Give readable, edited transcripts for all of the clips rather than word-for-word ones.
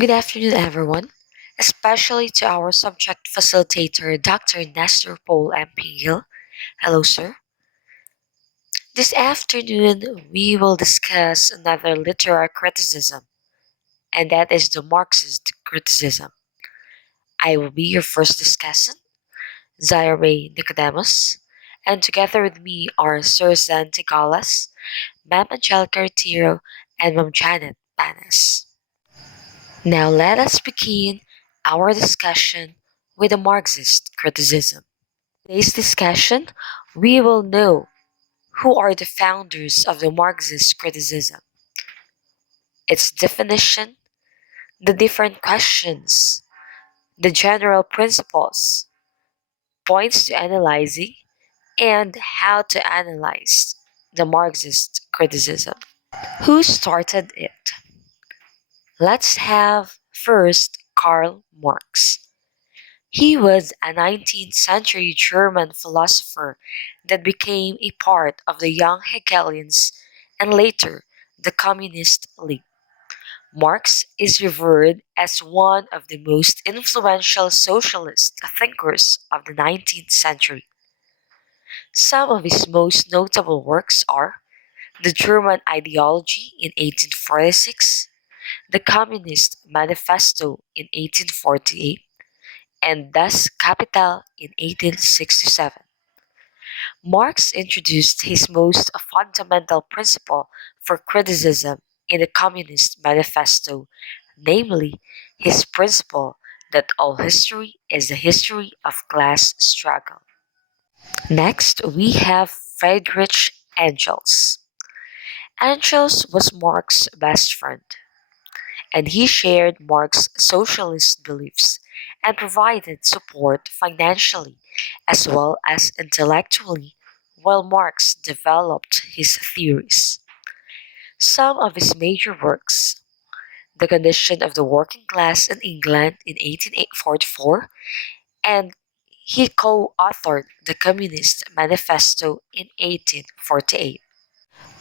Good afternoon, everyone, especially to our subject facilitator, Dr. Nestor Paul M. Peel. Hello, sir. This afternoon, we will discuss another literary criticism, and that is the Marxist criticism. I will be your first discussant, Zaire Nicodemus, and together with me are Sir Zan Tigalas, Ma'am Angelica Retiro, and Ma'am Janet Panas. Now let us begin our discussion with the Marxist criticism. Today's discussion, we will know who are the founders of the Marxist criticism, its definition, the different questions, the general principles, points to analyzing, and how to analyze the Marxist criticism. Who started it? Let's have first Karl Marx. He was a 19th century German philosopher that became a part of the young Hegelians and later the Communist League. Marx is revered as one of the most influential socialist thinkers of the 19th century. Some of his most notable works are The German Ideology in 1846, The Communist Manifesto in 1848, and Das Kapital in 1867. Marx introduced his most fundamental principle for criticism in the Communist Manifesto, namely his principle that all history is the history of class struggle. Next, we have Friedrich Engels. Engels was Marx's best friend, and he shared Marx's socialist beliefs and provided support financially as well as intellectually while Marx developed his theories. Some of his major works, The Condition of the Working Class in England in 1844, and he co authored the Communist Manifesto in 1848.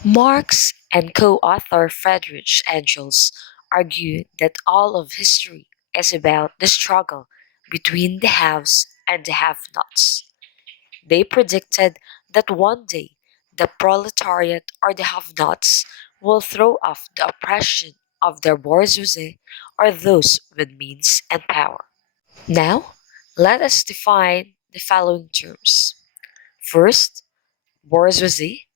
Marx and co-author Friedrich Engels argue that all of history is about the struggle between the haves and the have-nots. They predicted that one day the proletariat or the have-nots will throw off the oppression of their bourgeoisie or those with means and power. Now, let us define the following terms. First, bourgeoisie,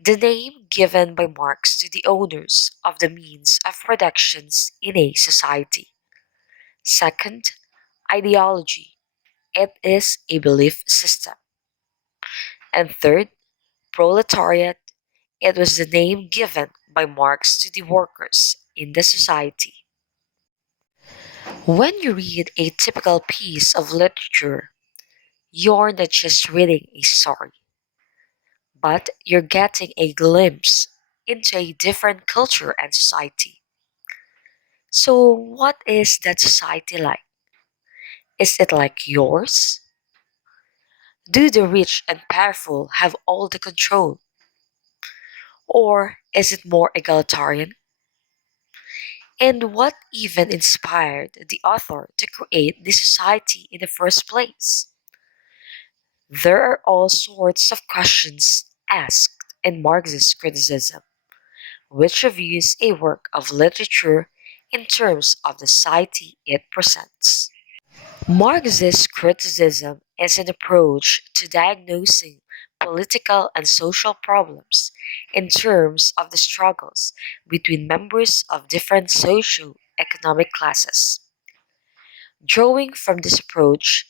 the name given by Marx to the owners of the means of productions in a society. Second, ideology. It is a belief system. And third, proletariat. It was the name given by Marx to the workers in the society. When you read a typical piece of literature, you're not just reading a story, but you're getting a glimpse into a different culture and society. So, what is that society like? Is it like yours? Do the rich and powerful have all the control? Or is it more egalitarian? And what even inspired the author to create this society in the first place? There are all sorts of questions asked in Marxist criticism, which reviews a work of literature in terms of the society it presents. Marxist criticism is an approach to diagnosing political and social problems in terms of the struggles between members of different socio-economic classes. Drawing from this approach,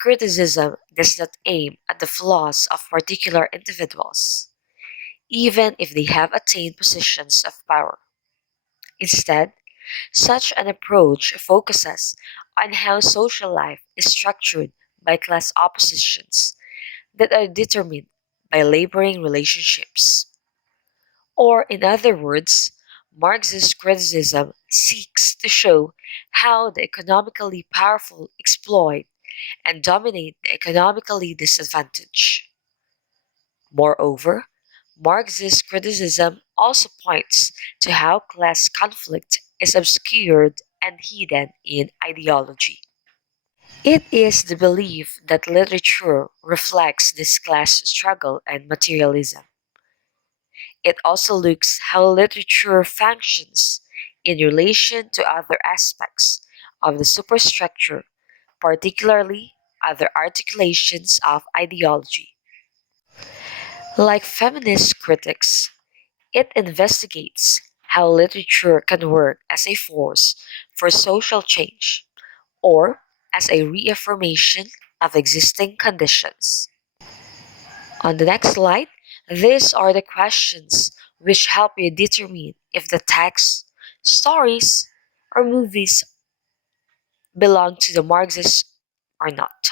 criticism does not aim at the flaws of particular individuals, even if they have attained positions of power. Instead, such an approach focuses on how social life is structured by class oppositions that are determined by laboring relationships. Or, in other words, Marxist criticism seeks to show how the economically powerful exploit and dominate the economically disadvantaged. Moreover, Marxist criticism also points to how class conflict is obscured and hidden in ideology. It is the belief that literature reflects this class struggle and materialism. It also looks how literature functions in relation to other aspects of the superstructure, particularly other articulations of ideology. Like feminist critics, it investigates how literature can work as a force for social change or as a reaffirmation of existing conditions. On the next slide, these are the questions which help you determine if the text, stories, or movies belong to the Marxists or not.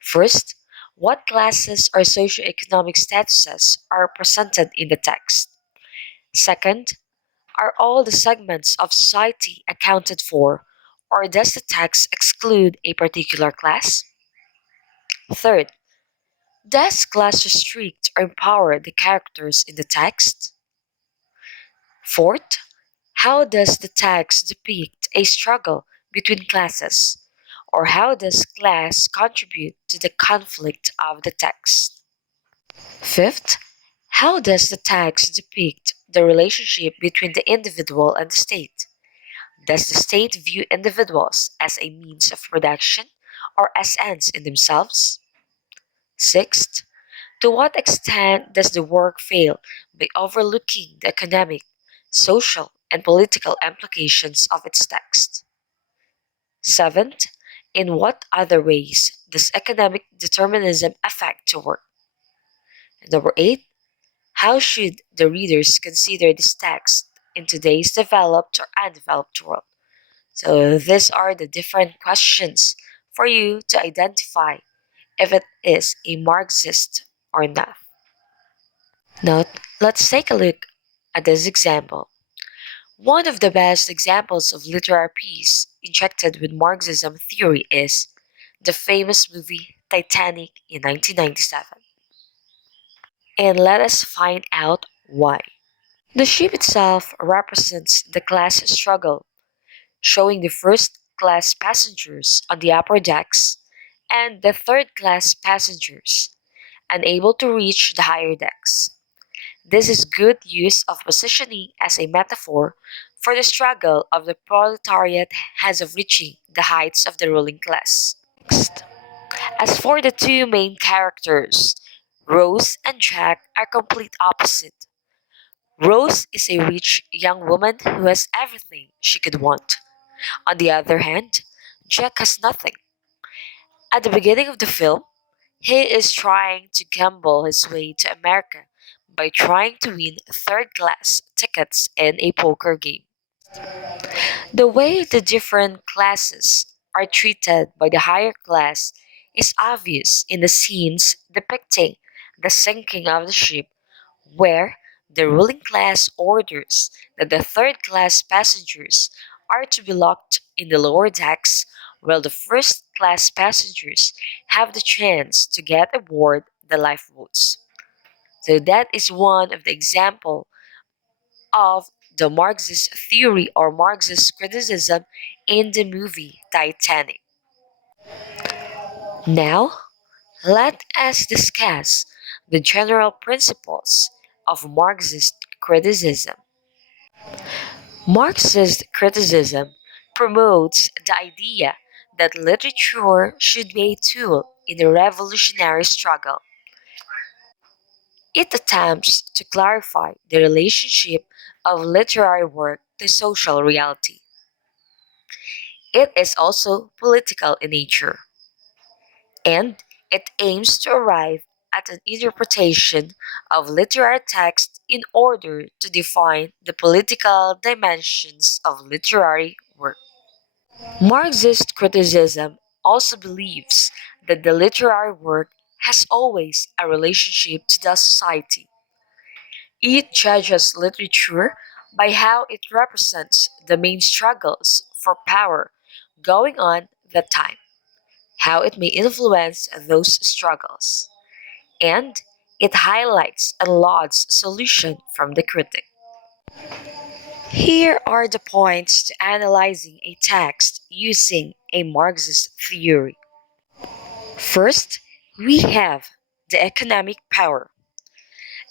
First, what classes or socioeconomic statuses are presented in the text? Second, are all the segments of society accounted for, or does the text exclude a particular class? Third, does class restrict or empower the characters in the text? Fourth, how does the text depict a struggle between classes? Or how does class contribute to the conflict of the text? Fifth, how does the text depict the relationship between the individual and the state? Does the state view individuals as a means of production or as ends in themselves? Sixth, to what extent does the work fail by overlooking the economic, social, and political implications of its text? Seventh, in what other ways does economic determinism affect the work? And number eight, how should the readers consider this text in today's developed or undeveloped world? So these are the different questions for you to identify if it is a Marxist or not. Now, let's take a look at this example. One of the best examples of literary piece injected with Marxism theory is the famous movie Titanic in 1997. And let us find out why. The ship itself represents the class struggle, showing the first class passengers on the upper decks and the third class passengers unable to reach the higher decks. This is good use of positioning as a metaphor for the struggle of the proletariat as of reaching the heights of the ruling class. Next, as for the two main characters, Rose and Jack are complete opposite. Rose is a rich young woman who has everything she could want. On the other hand, Jack has nothing. At the beginning of the film, he is trying to gamble his way to America by trying to win third class tickets in a poker game. The way the different classes are treated by the higher class is obvious in the scenes depicting the sinking of the ship, where the ruling class orders that the third class passengers are to be locked in the lower decks, while the first class passengers have the chance to get aboard the lifeboats. So that is one of the example of the Marxist theory or Marxist criticism in the movie Titanic. Now, let us discuss the general principles of Marxist criticism. Marxist criticism promotes the idea that literature should be a tool in the revolutionary struggle. It attempts to clarify the relationship of literary work to social reality. It is also political in nature, and it aims to arrive at an interpretation of literary text in order to define the political dimensions of literary work. Marxist criticism also believes that the literary work has always a relationship to the society. It judges literature by how it represents the main struggles for power going on at that time, how it may influence those struggles, and it highlights and lauds solution from the critic. Here are the points to analyzing a text using a Marxist theory. First, we have the economic power.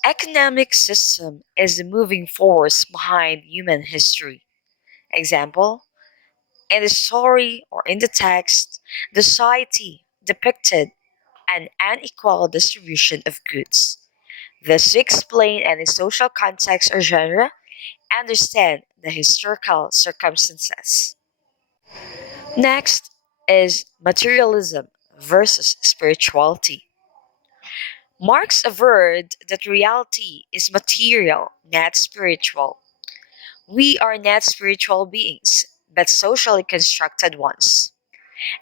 Economic system is the moving force behind human history. Example, in the story or in the text, the society depicted an unequal distribution of goods. Thus, to explain any social context or genre, understand the historical circumstances. Next is materialism versus spirituality. Marx averred that reality is material, not spiritual. We are not spiritual beings, but socially constructed ones.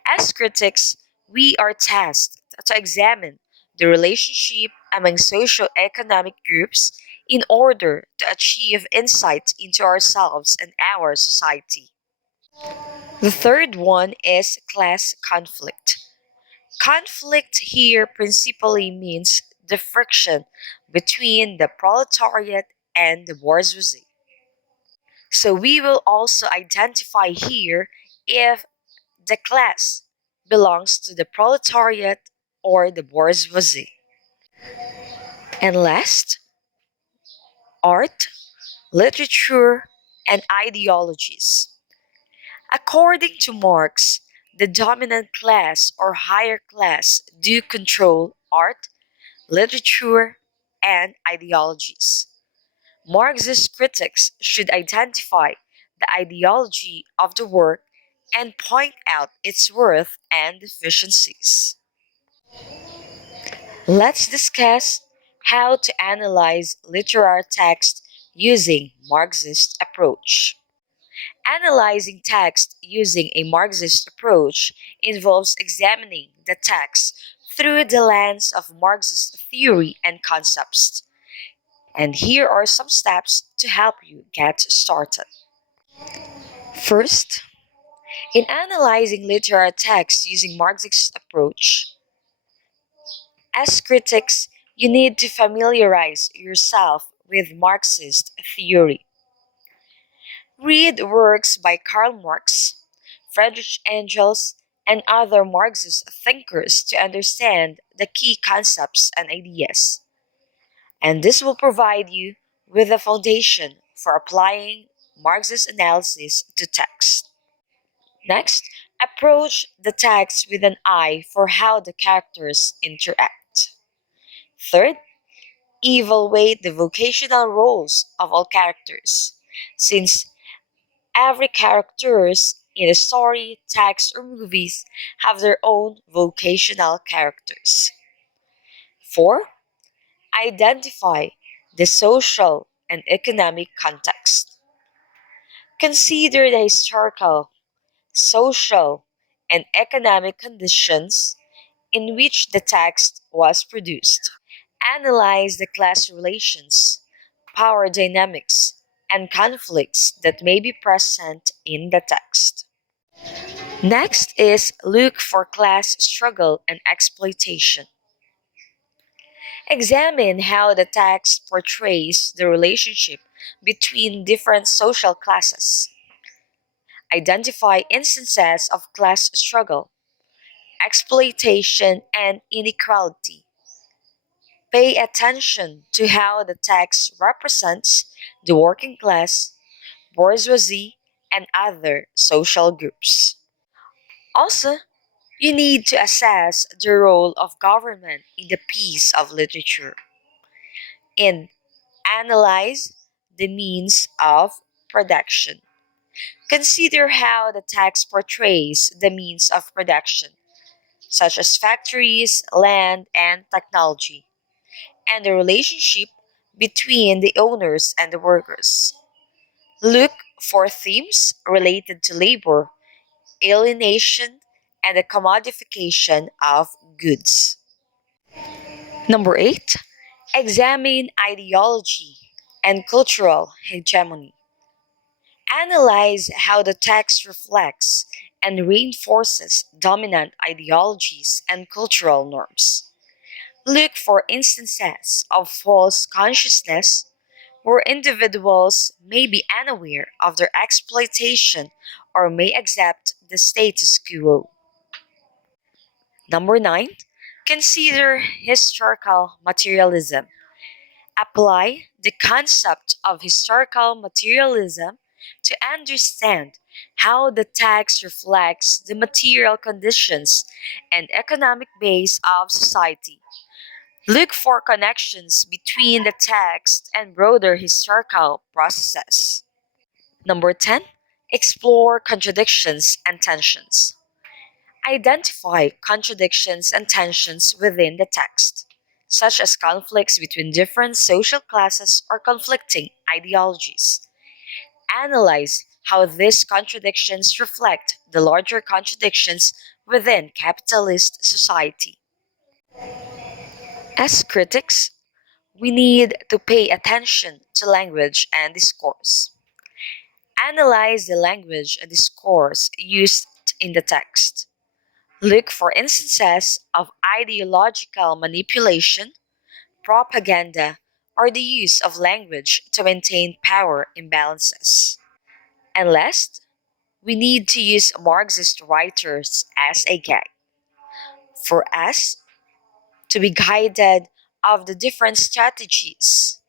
As critics, we are tasked to examine the relationship among socio-economic groups in order to achieve insight into ourselves and our society. The third one is class conflict. Conflict here principally means the friction between the proletariat and the bourgeoisie. So we will also identify here if the class belongs to the proletariat or the bourgeoisie. And last, art, literature, and ideologies. According to Marx, the dominant class or higher class do control art, literature, and ideologies. Marxist critics should identify the ideology of the work and point out its worth and deficiencies. Let's discuss how to analyze literary text using Marxist approach. Analyzing text using a Marxist approach involves examining the text through the lens of Marxist theory and concepts. And here are some steps to help you get started. First, in analyzing literary text using Marxist approach, as critics, you need to familiarize yourself with Marxist theory. Read works by Karl Marx, Friedrich Engels, and other Marxist thinkers to understand the key concepts and ideas. And this will provide you with a foundation for applying Marxist analysis to text. Next, approach the text with an eye for how the characters interact. Third, evaluate the vocational roles of all characters, since every characters in a story, text, or movies have their own vocational characters. 4. Identify the social and economic context. Consider the historical, social, and economic conditions in which the text was produced. Analyze the class relations, power dynamics, and conflicts that may be present in the text. Next is look for class struggle and exploitation. Examine how the text portrays the relationship between different social classes. Identify instances of class struggle, exploitation, and inequality. Pay attention to how the text represents the working class, bourgeoisie, and other social groups. Also, you need to assess the role of government in the piece of literature and analyze the means of production. Consider how the text portrays the means of production, such as factories, land, and technology, and the relationship between the owners and the workers. Look for themes related to labor, alienation, and the commodification of goods. Number 8, examine ideology and cultural hegemony. Analyze how the text reflects and reinforces dominant ideologies and cultural norms. Look for instances of false consciousness, where individuals may be unaware of their exploitation or may accept the status quo. Number 9, consider historical materialism. Apply the concept of historical materialism to understand how the text reflects the material conditions and economic base of society. Look for connections between the text and broader historical processes. Number 10, explore contradictions and tensions. Identify contradictions and tensions within the text, such as conflicts between different social classes or conflicting ideologies. Analyze how these contradictions reflect the larger contradictions within capitalist society. As critics, we need to pay attention to language and discourse. Analyze the language and discourse used in the text. Look for instances of ideological manipulation, propaganda, or the use of language to maintain power imbalances. And last, we need to use Marxist writers as a guide for us to be guided of the different strategies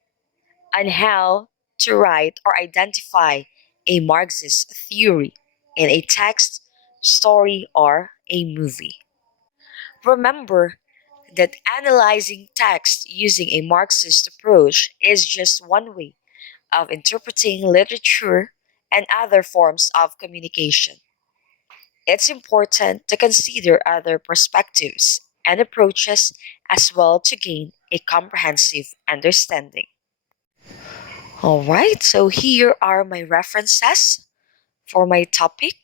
on how to write or identify a Marxist theory in a text, story, or a movie. Remember that analyzing text using a Marxist approach is just one way of interpreting literature and other forms of communication. It's important to consider other perspectives and approaches as well to gain a comprehensive understanding. Alright, so here are my references for my topic.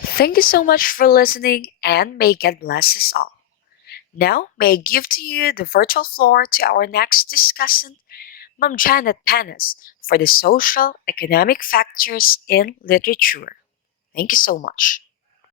Thank you so much for listening and may God bless us all. Now, may I give to you the virtual floor to our next discussant, Ma'am Janet Panas, for the social economic factors in literature. Thank you so much.